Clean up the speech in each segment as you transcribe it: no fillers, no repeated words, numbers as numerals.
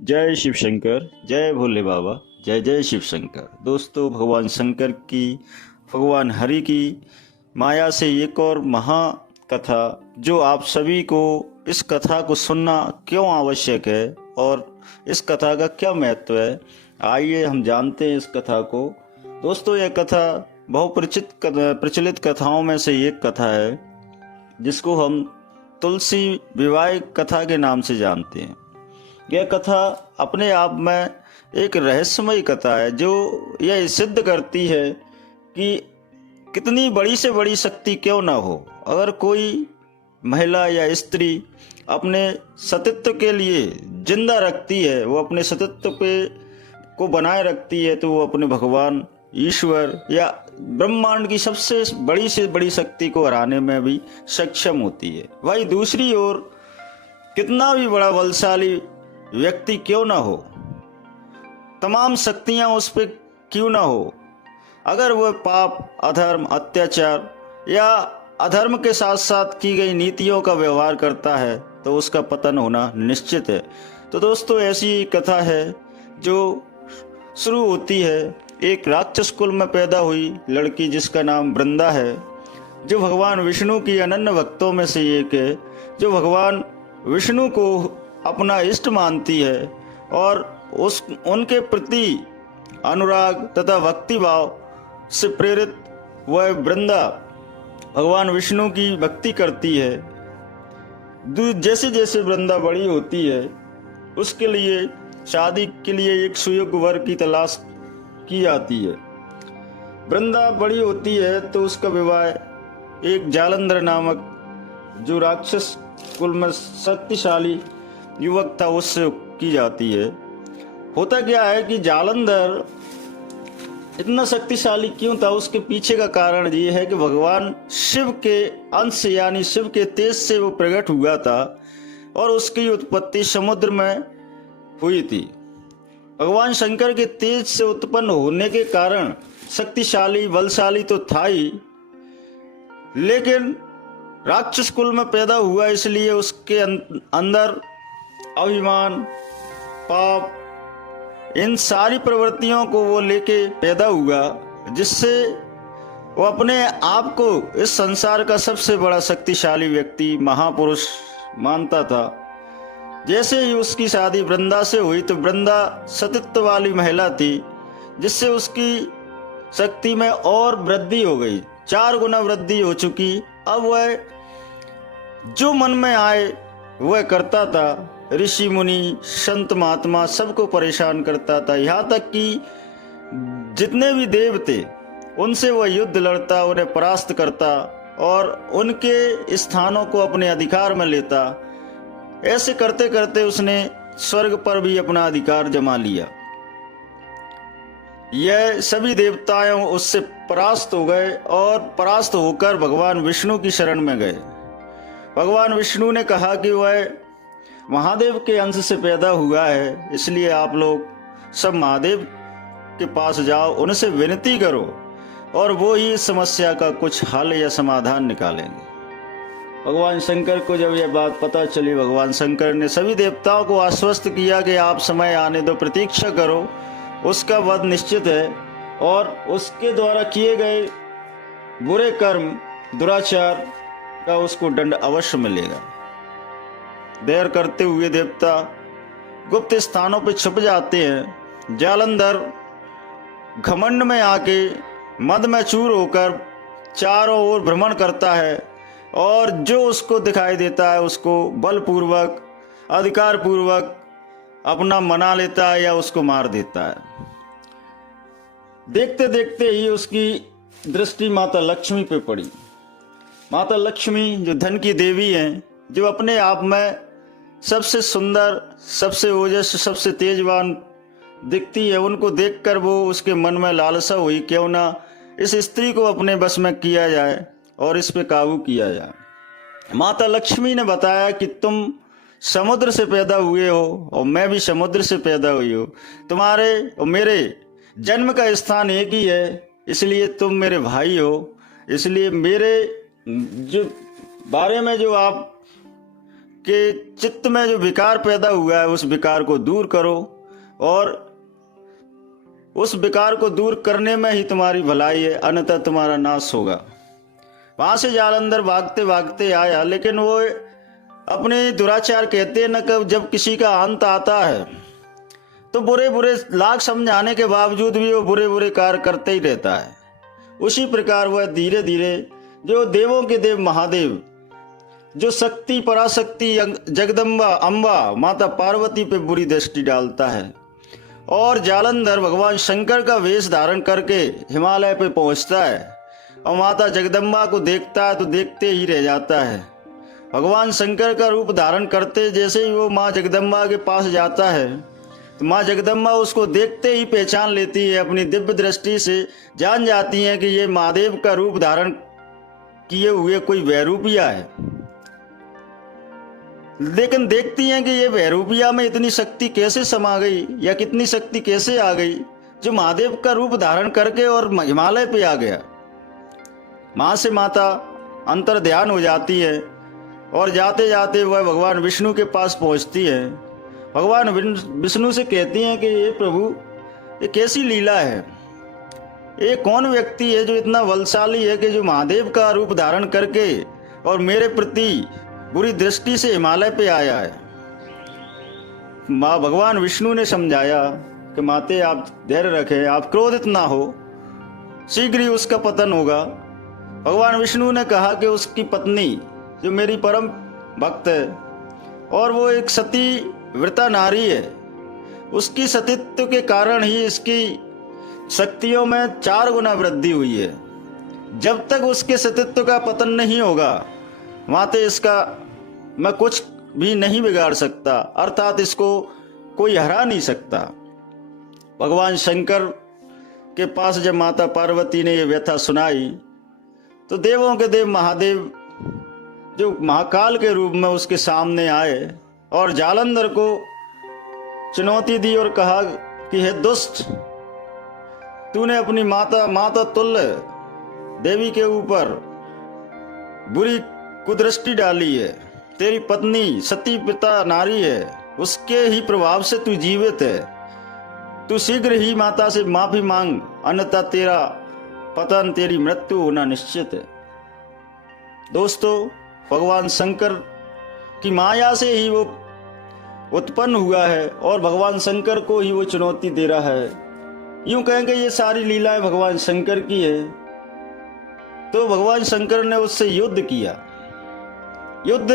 जय शिव शंकर, जय भोले बाबा, जय जय शिव शंकर। दोस्तों, भगवान शंकर की, भगवान हरि की माया से एक और महाकथा, जो आप सभी को इस कथा को सुनना क्यों आवश्यक है और इस कथा का क्या महत्व है, आइए हम जानते हैं इस कथा को। दोस्तों, यह कथा प्रचलित कथाओं में से एक कथा है, जिसको हम तुलसी विवाह कथा के नाम से जानते हैं। यह कथा अपने आप में एक रहस्यमय कथा है, जो यह सिद्ध करती है कि कितनी बड़ी से बड़ी शक्ति क्यों ना हो, अगर कोई महिला या स्त्री अपने सतीत्व के लिए जिंदा रखती है, वो अपने सतीत्व को बनाए रखती है, तो वो अपने भगवान ईश्वर या ब्रह्मांड की सबसे बड़ी से बड़ी शक्ति को हराने में भी सक्षम होती है। वही दूसरी ओर कितना भी बड़ा बलशाली व्यक्ति क्यों ना हो, तमाम शक्तियां उस पर क्यों ना हो, अगर वह पाप, अधर्म, अत्याचार या अधर्म के साथ साथ की गई नीतियों का व्यवहार करता है, तो उसका पतन होना निश्चित है। तो दोस्तों, ऐसी कथा है जो शुरू होती है एक राक्षस कुल में पैदा हुई लड़की, जिसका नाम वृंदा है, जो भगवान विष्णु की अनन्य भक्तों में से एक है, जो भगवान विष्णु को अपना इष्ट मानती है और उनके प्रति अनुराग तथा भक्ति भाव से प्रेरित वह वृंदा भगवान विष्णु की भक्ति करती है। जैसे जैसे वृंदा बड़ी होती है, उसके लिए शादी के लिए एक सुयोग्य वर की तलाश की जाती है। वृंदा बड़ी होती है तो उसका विवाह एक जालंधर नामक, जो राक्षस कुल में शक्तिशाली युवक था, उससे की जाती है। होता क्या है कि जालंधर इतना शक्तिशाली क्यों था, उसके पीछे का कारण ये है कि भगवान शिव के अंश यानी शिव के तेज से वो प्रकट हुआ था और उसकी उत्पत्ति समुद्र में हुई थी। भगवान शंकर के तेज से उत्पन्न होने के कारण शक्तिशाली बलशाली तो था ही, लेकिन राक्षस कुल में पैदा हुआ, इसलिए उसके अंदर अभिमान, पाप, इन सारी प्रवृत्तियों को वो लेके पैदा हुआ, जिससे वो अपने आप को इस संसार का सबसे बड़ा शक्तिशाली व्यक्ति, महापुरुष मानता था। जैसे ही उसकी शादी वृंदा से हुई, तो वृंदा सतीत्व वाली महिला थी, जिससे उसकी शक्ति में और वृद्धि हो गई, 4 गुना वृद्धि हो चुकी। अब वह जो मन में आए वह करता था, ऋषि मुनि संत महात्मा सबको परेशान करता था, यहाँ तक कि जितने भी देव थे उनसे वह युद्ध लड़ता, उन्हें परास्त करता और उनके स्थानों को अपने अधिकार में लेता। ऐसे करते करते उसने स्वर्ग पर भी अपना अधिकार जमा लिया। यह सभी देवताएं उससे परास्त हो गए और परास्त होकर भगवान विष्णु की शरण में गए। भगवान विष्णु ने कहा कि वह महादेव के अंश से पैदा हुआ है, इसलिए आप लोग सब महादेव के पास जाओ, उनसे विनती करो और वो ही इस समस्या का कुछ हल या समाधान निकालेंगे। भगवान शंकर को जब यह बात पता चली, भगवान शंकर ने सभी देवताओं को आश्वस्त किया कि आप समय आने दो, प्रतीक्षा करो, उसका वध निश्चित है और उसके द्वारा किए गए बुरे कर्म, दुराचार का उसको दंड अवश्य मिलेगा। देर करते हुए देवता गुप्त स्थानों पर छुप जाते हैं। जालंधर घमंड में आके मद में चूर होकर चारों ओर भ्रमण करता है और जो उसको दिखाई देता है उसको बलपूर्वक, अधिकार पूर्वक अपना मना लेता है या उसको मार देता है। देखते देखते ही उसकी दृष्टि माता लक्ष्मी पे पड़ी। माता लक्ष्मी जो धन की देवी हैं, जो अपने आप में सबसे सुंदर, सबसे ओजस, सबसे तेजवान दिखती है, उनको देखकर वो उसके मन में लालसा हुई, क्यों ना इस स्त्री को अपने बस में किया जाए और इस पे काबू किया जाए। माता लक्ष्मी ने बताया कि तुम समुद्र से पैदा हुए हो और मैं भी समुद्र से पैदा हुई हूँ, तुम्हारे और मेरे जन्म का स्थान एक ही है, इसलिए तुम मेरे भाई हो। इसलिए मेरे जो बारे में जो आप कि चित्त में जो विकार पैदा हुआ है उस विकार को दूर करो, और उस विकार को दूर करने में ही तुम्हारी भलाई है, अन्यथा तुम्हारा नाश होगा। वहां से जालंधर भागते भागते आया, लेकिन वो अपने दुराचार कहते हैं न, कब जब किसी का अंत आता है तो बुरे बुरे लाख समझाने के बावजूद भी वो बुरे बुरे कार्य करते ही रहता है। उसी प्रकार वह धीरे धीरे जो देवों के देव महादेव, जो शक्ति पराशक्ति जगदम्बा अम्बा माता पार्वती पे बुरी दृष्टि डालता है, और जालंधर भगवान शंकर का वेश धारण करके हिमालय पे पहुंचता है और माता जगदम्बा को देखता है तो देखते ही रह जाता है। भगवान शंकर का रूप धारण करते जैसे ही वो माँ जगदम्बा के पास जाता है तो माँ जगदम्बा उसको देखते ही पहचान लेती है, अपनी दिव्य दृष्टि से जान जाती है कि ये महादेव का रूप धारण किए हुए कोई वैरूपिया है। लेकिन देखती हैं कि ये वैरूपिया में इतनी शक्ति कैसे समा गई, या कितनी शक्ति कैसे आ गई जो महादेव का रूप धारण करके और हिमालय पे आ गया। माँ से माता अंतर ध्यान हो जाती है और जाते जाते वह भगवान विष्णु के पास पहुंचती है। भगवान विष्णु से कहती हैं कि ये प्रभु, ये कैसी लीला है, ये कौन व्यक्ति है जो इतना बलशाली है कि जो महादेव का रूप धारण करके और मेरे प्रति बुरी दृष्टि से हिमालय पे आया है। माँ भगवान विष्णु ने समझाया कि माते आप धैर्य रखें, आप क्रोधित ना हो, शीघ्र ही उसका पतन होगा। भगवान विष्णु ने कहा कि उसकी पत्नी जो मेरी परम भक्त है और वो एक सती व्रता नारी है, उसकी सतीत्व के कारण ही इसकी शक्तियों में 4 गुना वृद्धि हुई है। जब तक उसके सतीत्व का पतन नहीं होगा माते इसका मैं कुछ भी नहीं बिगाड़ सकता, अर्थात इसको कोई हरा नहीं सकता। भगवान शंकर के पास जब माता पार्वती ने ये व्यथा सुनाई तो देवों के देव महादेव जो महाकाल के रूप में उसके सामने आए और जालंधर को चुनौती दी और कहा कि हे दुष्ट, तूने अपनी माता तुल्य देवी के ऊपर बुरी कुदृष्टि डाली है, तेरी पत्नी सती पिता नारी है, उसके ही प्रभाव से तू जीवित है, तू शीघ्र ही माता से माफी मांग, अन्यथा तेरा पतन, तेरी मृत्यु होना निश्चित है। दोस्तों, भगवान शंकर की माया से ही वो उत्पन्न हुआ है और भगवान शंकर को ही वो चुनौती दे रहा है। यूं कहेंगे ये सारी लीलाएं भगवान शंकर की है। तो भगवान शंकर ने उससे युद्ध किया। युद्ध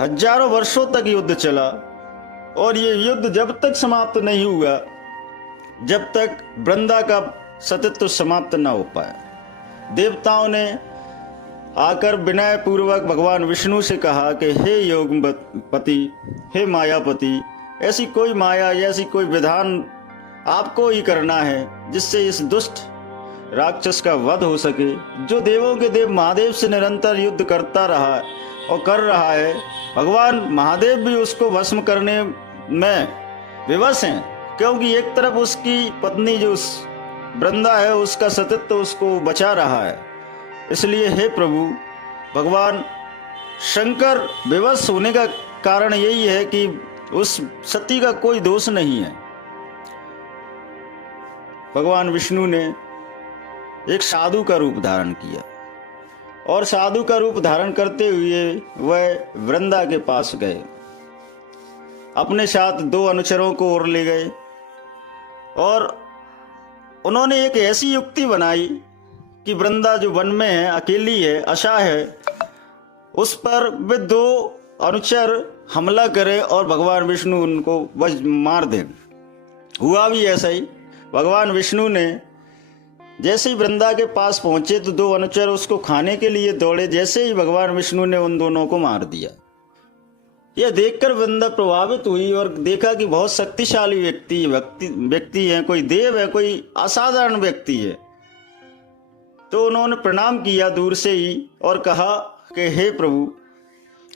हजारों वर्षों तक युद्ध चला और ये युद्ध जब तक समाप्त नहीं हुआ जब तक वृंदा का सतीत्व समाप्त न हो पाया। देवताओं ने आकर विनय पूर्वक भगवान विष्णु से कहा कि हे योगपति, हे मायापति, ऐसी कोई माया, ऐसी कोई विधान आपको ही करना है जिससे इस दुष्ट राक्षस का वध हो सके, जो देवों के देव महादेव से निरंतर युद्ध करता रहा और कर रहा है। भगवान महादेव भी उसको भस्म करने में विवश हैं, क्योंकि एक तरफ उसकी पत्नी जो वृंदा है उसका सतीत्व उसको बचा रहा है। इसलिए हे प्रभु, भगवान शंकर विवश होने का कारण यही है कि उस सती का कोई दोष नहीं है। भगवान विष्णु ने एक साधु का रूप धारण किया और साधु का रूप धारण करते हुए वह वृंदा के पास गए, अपने साथ 2 अनुचरों को और ले गए और उन्होंने एक ऐसी युक्ति बनाई कि वृंदा जो वन में है, अकेली है, असहाय है, उस पर वे 2 अनुचर हमला करें और भगवान विष्णु उनको मार दें। हुआ भी ऐसा ही। भगवान विष्णु ने जैसे ही वृंदा के पास पहुंचे तो 2 अनुचर उसको खाने के लिए दौड़े। जैसे ही भगवान विष्णु ने उन दोनों को मार दिया। यह देखकर वृंदा प्रभावित हुई और देखा कि बहुत शक्तिशाली व्यक्ति है, कोई देव है, कोई असाधारण व्यक्ति है। तो उन्होंने प्रणाम किया दूर से ही और कहा कि हे प्रभु,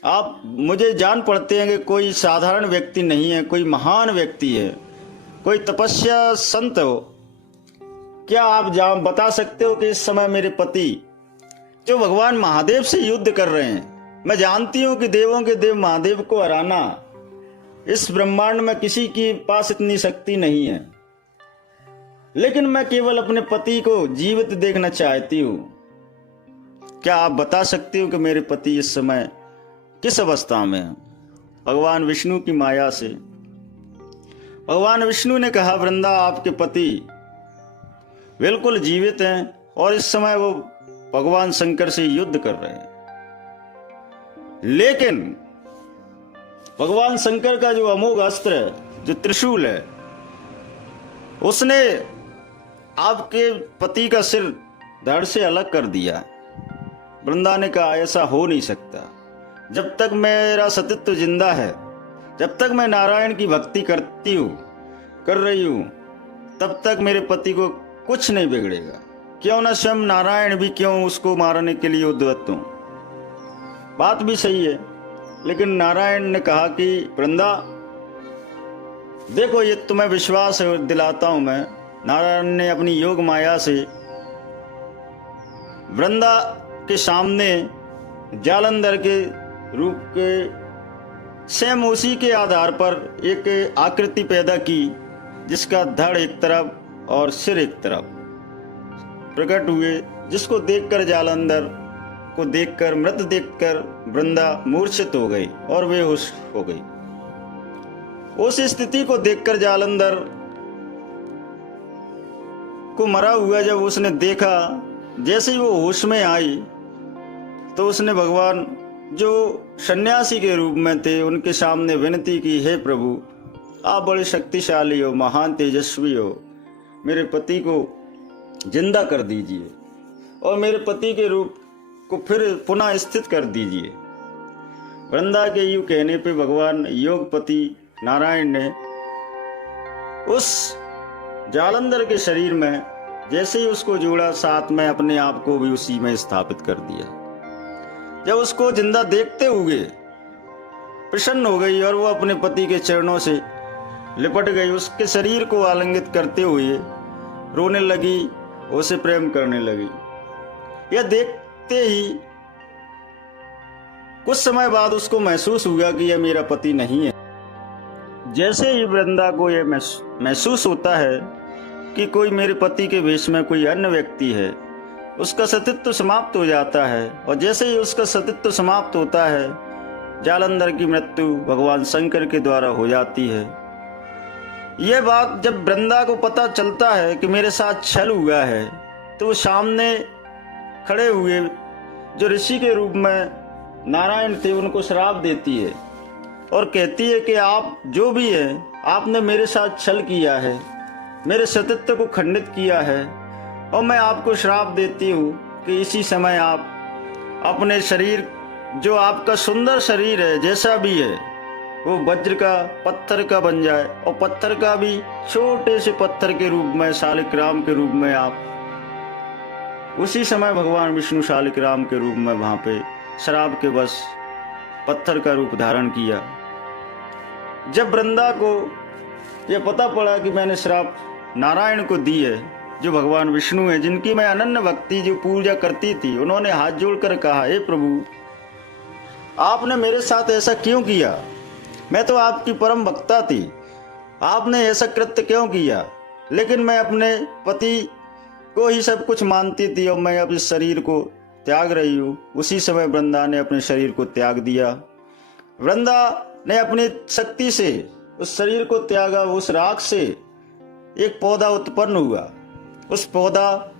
आप मुझे जान पड़ते हैं कि कोई साधारण व्यक्ति नहीं है, कोई महान व्यक्ति है, कोई तपस्या संत हो। क्या आप बता सकते हो कि इस समय मेरे पति जो भगवान महादेव से युद्ध कर रहे हैं, मैं जानती हूं कि देवों के देव महादेव को हराना इस ब्रह्मांड में किसी के पास इतनी शक्ति नहीं है, लेकिन मैं केवल अपने पति को जीवित देखना चाहती हूं। क्या आप बता सकते हो कि मेरे पति इस समय किस अवस्था में है? भगवान विष्णु की माया से भगवान विष्णु ने कहा, वृंदा आपके पति बिल्कुल जीवित हैं और इस समय वो भगवान शंकर से युद्ध कर रहे हैं। लेकिन भगवान शंकर का जो अमोघ अस्त्र है, जो त्रिशूल है, उसने आपके पति का सिर धड़ से अलग कर दिया। वृंदा ने कहा, ऐसा हो नहीं सकता। जब तक मेरा सतीत्व जिंदा है, जब तक मैं नारायण की भक्ति कर रही हूं, तब तक मेरे पति को कुछ नहीं बिगड़ेगा। क्यों न स्वयं नारायण भी क्यों उसको मारने के लिए उद्यत हों। बात भी सही है, लेकिन नारायण ने कहा कि वृंदा देखो, ये तुम्हें विश्वास दिलाता हूं मैं। नारायण ने अपनी योग माया से वृंदा के सामने जालंधर के रूप के सेम उसी के आधार पर एक आकृति पैदा की, जिसका धड़ एक तरफ और सिर एक तरफ प्रकट हुए, जिसको देखकर जालंधर को देखकर, मृत देखकर वृंदा मूर्छित हो गई और बेहोश हो गई। उस स्थिति को देखकर जालंधर को मरा हुआ जब उसने देखा, जैसे ही वो होश में आई तो उसने भगवान जो सन्यासी के रूप में थे उनके सामने विनती की, हे प्रभु, आप बड़े शक्तिशाली हो, महान तेजस्वी हो, मेरे पति को जिंदा कर दीजिए और मेरे पति के रूप को फिर पुनः स्थित कर दीजिए। वृंदा के यूं कहने पे भगवान योगपति नारायण ने उस जालंधर के शरीर में जैसे ही उसको जोड़ा, साथ में अपने आप को भी उसी में स्थापित कर दिया। जब उसको जिंदा देखते हुए प्रसन्न हो गई और वो अपने पति के चरणों से लिपट गई, उसके शरीर को आलिंगित करते हुए रोने लगी, उसे प्रेम करने लगी। यह देखते ही कुछ समय बाद उसको महसूस हुआ कि यह मेरा पति नहीं है। जैसे ही वृंदा को यह महसूस होता है कि कोई मेरे पति के वेश में कोई अन्य व्यक्ति है, उसका सतीत्व समाप्त हो जाता है। और जैसे ही उसका सतीत्व समाप्त होता है, जालंधर की मृत्यु भगवान शंकर के द्वारा हो जाती है। यह बात जब वृंदा को पता चलता है कि मेरे साथ छल हुआ है, तो वो सामने खड़े हुए जो ऋषि के रूप में नारायण थे उनको श्राप देती है और कहती है कि आप जो भी है, आपने मेरे साथ छल किया है, मेरे सतीत्व को खंडित किया है, और मैं आपको श्राप देती हूँ कि इसी समय आप अपने शरीर, जो आपका सुंदर शरीर है जैसा भी है, वो वज्र का, पत्थर का बन जाए, और पत्थर का भी छोटे से पत्थर के रूप में, शालिग्राम के रूप में आप। उसी समय भगवान विष्णु शालिग्राम के रूप में वहां पे श्राप के बस पत्थर का रूप धारण किया। जब वृंदा को यह पता पड़ा कि मैंने श्राप नारायण को दी है, जो भगवान विष्णु है, जिनकी मैं अनन्य भक्ति जो पूजा करती थी, उन्होंने हाथ जोड़कर कहा, हे प्रभु, आपने मेरे साथ ऐसा क्यों किया? मैं तो आपकी परम भक्ता थी, आपने ऐसा कृत्य क्यों किया? लेकिन मैं अपने पति को ही सब कुछ मानती थी और मैं अब इस शरीर को त्याग रही हूँ। उसी समय वृंदा ने अपने शरीर को त्याग दिया। वृंदा ने अपनी शक्ति से उस शरीर को त्यागा। उस राख से एक पौधा उत्पन्न हुआ। उस पौधा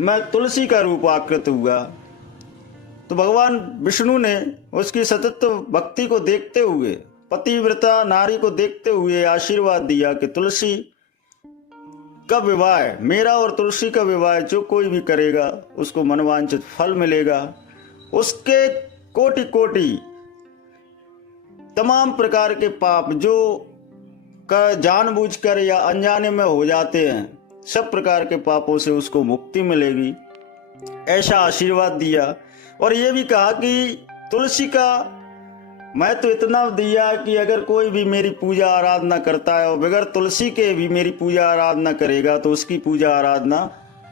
में तुलसी का रूप आकृत हुआ। तो भगवान विष्णु ने उसकी सतत भक्ति को देखते हुए, पतिव्रता नारी को देखते हुए आशीर्वाद दिया कि तुलसी का विवाह, मेरा और तुलसी का विवाह जो कोई भी करेगा उसको मनवांछित फल मिलेगा। उसके कोटि कोटि तमाम प्रकार के पाप जो जानबूझकर या अनजाने में हो जाते हैं, सब प्रकार के पापों से उसको मुक्ति मिलेगी, ऐसा आशीर्वाद दिया। और ये भी कहा कि तुलसी का मैं तो इतना दिया कि अगर कोई भी मेरी पूजा आराधना करता है और बगैर तुलसी के भी मेरी पूजा आराधना करेगा तो उसकी पूजा आराधना